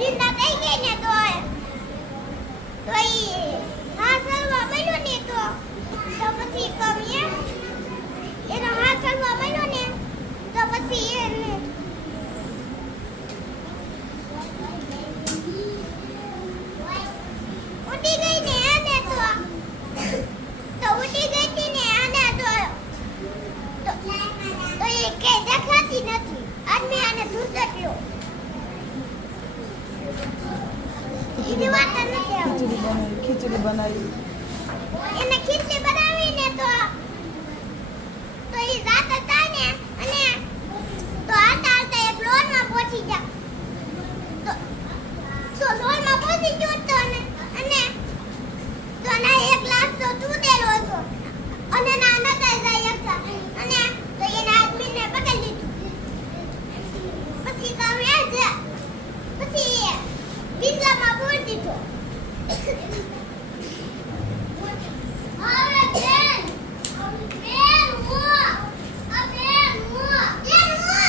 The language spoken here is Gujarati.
સીધા થઈ તો તો ગઈ ને ને આને તો તો એ દેખાતી નથી આજ મેં આને આવતી. ખીચડી બનાવી. ખીચડી બનાવી.